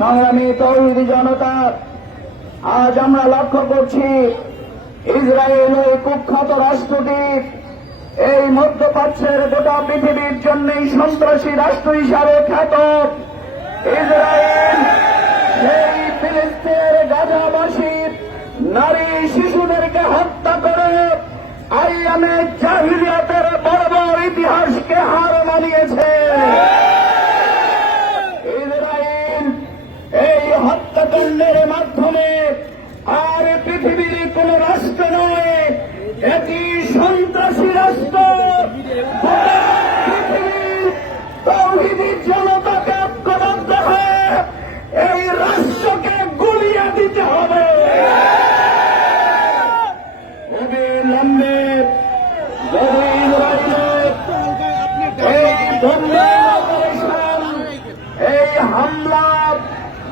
সংগ্রামী তৌহিদি জনতা, আজ আমরা লক্ষ্য করছি ইসরায়েল এই কুখ্যাত রাষ্ট্রটি এই মধ্যপ্রাচ্যের গোটা পৃথিবীর জন্যই সন্ত্রাসী রাষ্ট্র হিসাবে খ্যাত। ইসরায়েল সেই ফিলিস্তিনের গাজাবাসী নারী শিশুদেরকে হত্যা করে আইয়ামে জাহিলিয়াতের বর্বর ইতিহাসকে হার মানিয়েছে। ইসরায়েল এই হত্যাকাণ্ডের মাধ্যমে আর পৃথিবীর কোন রাষ্ট্র নয়, এটি সন্ত্রাসী রাষ্ট্র। পৃথিবীর তৌহিদি জনতাকে ঐক্যবদ্ধ হয়ে এই রাষ্ট্রকে গুলিয়ে দিতে হবে। অবিলম্বে যদি ইসরায়েলের এই হামলা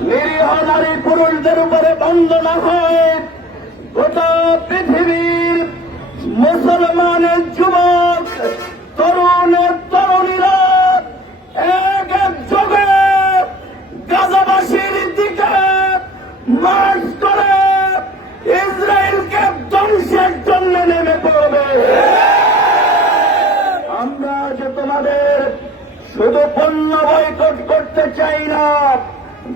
নিরীহ নারী পুরুষদের উপরে বন্ধ না হয়, গোটা পৃথিবীর মুসলমানের যুবক তরুণ তরুণীরা এক একযোগে গাজাবাসীর দিকে মার্চ করে ইসরায়েলকে ধ্বংসের জন্য নেমে পড়বে। আমরা যে তোমাদের শুধু পণ্য বয়কট করতে চাই না,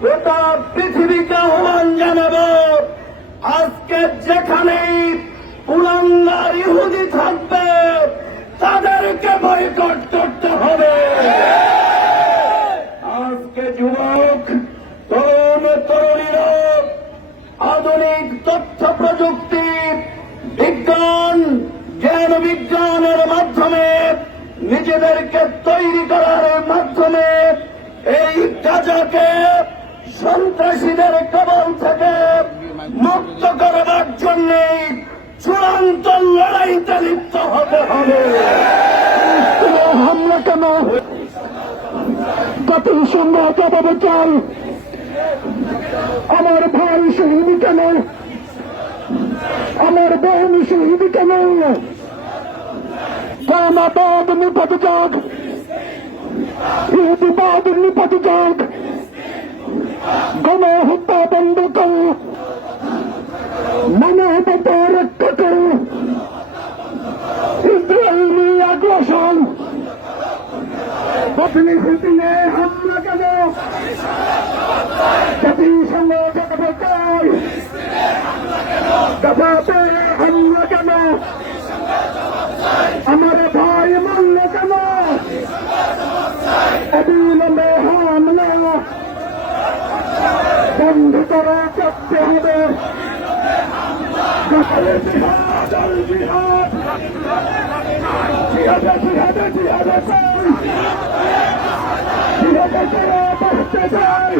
গোটা পৃথিবীকে আহ্বান জানাবো, আজকে যেখানেই কুলাঙ্গার ইহুদি থাকবে তাদেরকে বয়কট করতে হবে। আজকে যুবক তরুণ তরুণীরা আধুনিক তথ্য প্রযুক্তি বিজ্ঞান জ্ঞান বিজ্ঞানের মাধ্যমে নিজেদেরকে তৈরি করার মাধ্যমে এই গাজাকে সন্ত্রাসীদের কবল থেকে মুক্ত করবার জন্য চূড়ান্ত লড়াইতে লিপ্ত হতে হবে। হামলা কেন জাতিসংঘ জবাবে চাই, আমার ভাই শহীদ কেন, আমার বোন শহীদ কেন, কানাবাদ নিপাত যাক, ইহুদিবাদ নিপাত যাক, গণহত্যা বন্ধ করো, মানবতা রক্ষা করো, ইসরায়েলি আগ্রাসন ফিলিস্তিনে হামলা কেন, জাতিসংঘ জবাবে চাই, গাজাতে হামলা কেন, আমার ভাই মানল কেন, অবিলম্বে হামলা বন্ধ করা করতে হবে। জিহাদ আল জিহাদ, জিহাদ জিহাদ জিহাদ জিহাদ করে বাঁচতে চাই।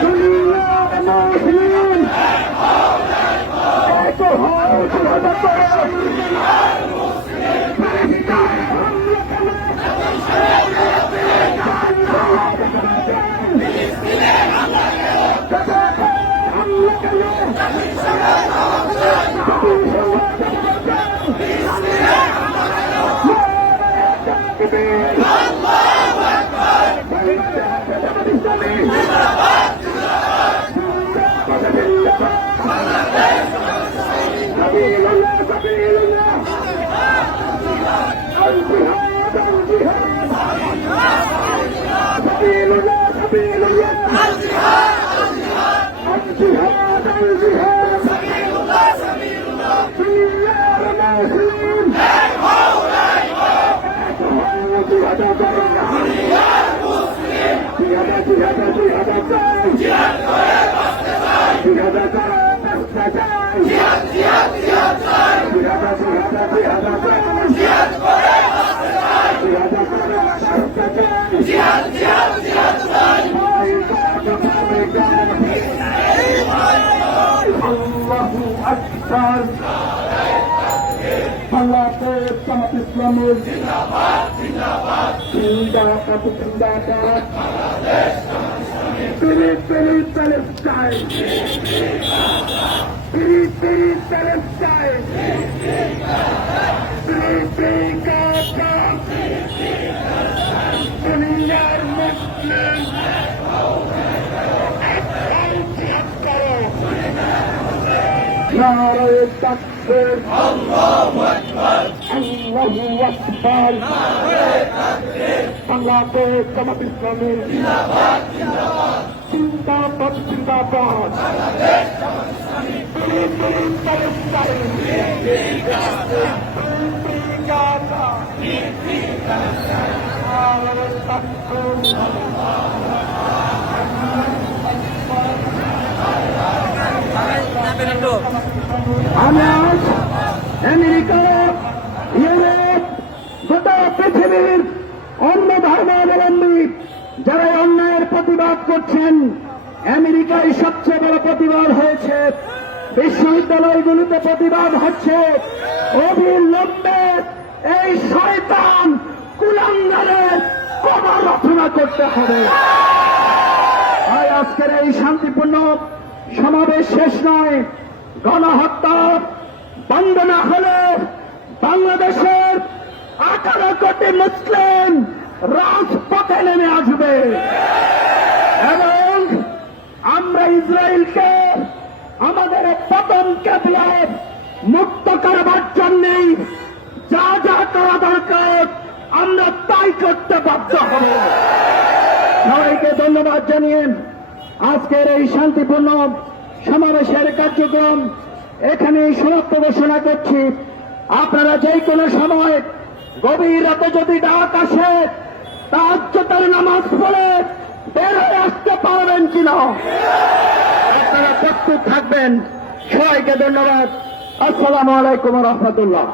দুনিয়ার মুসলিম এক হও, জিহাদ করো। আল্লাহু আকবার। বাংলাদেশ জামাত ইসলামের জিন্দাবাদ জিন্দাবাদ জিন্দাবাদ জিন্দাবাদ। Free Palestine! Free Palestine! Free Gaza! Dunyar Muslim! তাকবীর আল্লাহু আকবার বাংলাদেশ জামাত ইসলামী জিন্দাবাদ জিন্দাবাদ আমি আজ আমেরিকা, ইউরোপ, গোটা পৃথিবীর অন্য ধর্মাবলম্বী যারা এই অন্যায়ের প্রতিবাদ করছেন, আমেরিকায় সবচেয়ে বড় প্রতিবাদ হয়েছে, বিশ্ববিদ্যালয়গুলিতে প্রতিবাদ হচ্ছে, অবিলম্বে এই শয়তান কুলাঙ্গারের কবর রচনা করতে হবে। আর আজকের এই শান্তিপূর্ণ সমাবেশ শেষ নয়, গণহত্যা বন্ধ না হলে বাংলাদেশের 18 কোটি মুসলিম রাজপথে নেমে আসবে এবং আমরা ইসরায়েলকে আমাদের পতনকে দিয়ে মুক্ত করবার জন্যেই যা যা করা দরকার আমরা তাই করতে বাধ্য হব। সবাইকে ধন্যবাদ জানিয়ে আজকের এই শান্তিপূর্ণ সমাবেশের কার্যক্রম এখানে সমাপ্ত ঘোষণা করছি। আপনারা যে কোনো সময় গভীর রাতে যদি ডাক আসে তাহাজ্জুদের নামাজ পড়ে বের হয়ে আসতে পারবেন কিনা আপনারা প্রস্তুত থাকবেন। সবাইকে ধন্যবাদ। আসসালামু আলাইকুম ওয়া রাহমাতুল্লাহ।